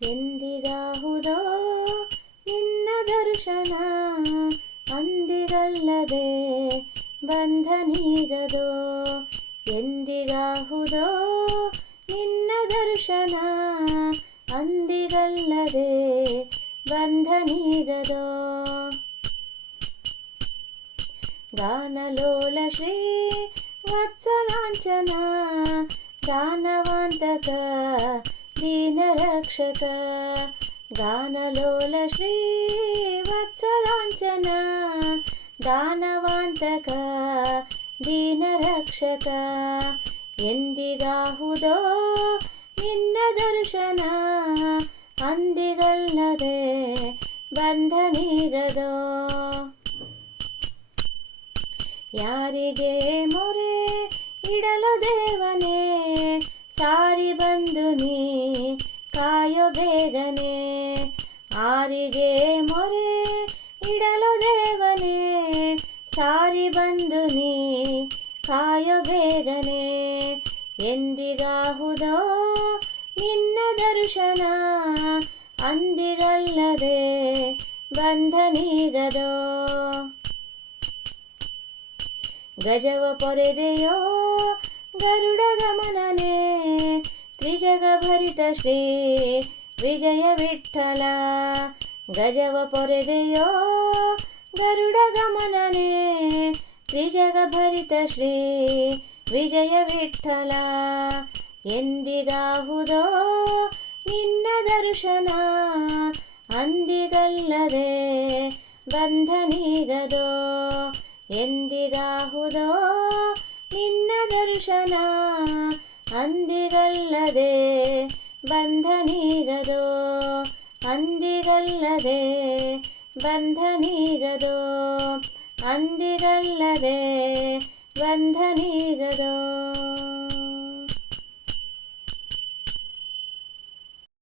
ಎಂದಿಗಾಹುದೋ ನಿನ್ನ ದರ್ಶನ, ಅಂದಿಗಲ್ಲದೆ ಬಂಧನೀಗದೋ. ಎಂದಿಗಾಹುದೋ ನಿನ್ನ ದರ್ಶನ, ಅಂದಿಗಲ್ಲದೆ ಬಂಧನೀಗದೋ. ಗಾನಲೋಲ ಶ್ರೀ ವತ್ಸಲಾಂಚನ, ದಾನವಾಂತಕ ದೀನರಕ್ಷಕ. ಗಾನಲೋಲ ಶ್ರೀ ವತ್ಸಲಾಂಚನ, ದಾನವಾಂತಕ ದೀನರಕ್ಷಕ. ಎಂದಿಗಾಹುದೋ ನಿನ್ನ ದರ್ಶನ, ಅಂದಿಗಲ್ಲದೆ ಬಂಧನೀಗದೋ. ಯಾರಿಗೆ ಮೊರೆ ಇಡಲು ದೇವನೇ, ಸಾರಿ ಬಂದು ನೀ ಕಾಯೋ ಬೇಗನೆ. ಆರಿಗೆ ಮೊರೆ ಇಡಲು ದೇವನೇ, ಸಾರಿ ಬಂದು ನೀ ಕಾಯೋ ಬೇಗನೆ. ಎಂದಿಗಾಹುದೋ ನಿನ್ನ ದರ್ಶನ, ಅಂದಿಗಲ್ಲದೆ ಬಂಧನೀಗದೋ. ಗಜವ ಪೊರೆದೆಯೋ ಗರುಡ ಗಮನನೇ, ತ್ರಿಜಗ ಭರಿತ ಶ್ರೀ ವಿಜಯ ವಿಠ್ಠಲ. ಗಜವ ಪೊರೆದೆಯೋ ಗರುಡ ಗಮನನೇ, ತ್ರಿಜಗ ಭರಿತ ಶ್ರೀ ವಿಜಯ ವಿಠ್ಠಲ. ಎಂದಿಗಾಹುದೋ ನಿನ್ನ ದರ್ಶನ, ಅಂದಿಗಲ್ಲದೆ ಬಂಧನೀಗದೋ. ಎಂದಿಗಾಹುದೋ ನಿನ್ನ ದರ್ಶನ, ಅಂದಿಗಲ್ಲದೆ ಬಂಧನೀಗದೋ. ಅಂದಿಗಲ್ಲದೆ ಬಂಧನೀಗದೋ, ಅಂದಿಗಲ್ಲದೆ ಬಂಧನೀಗದೋ.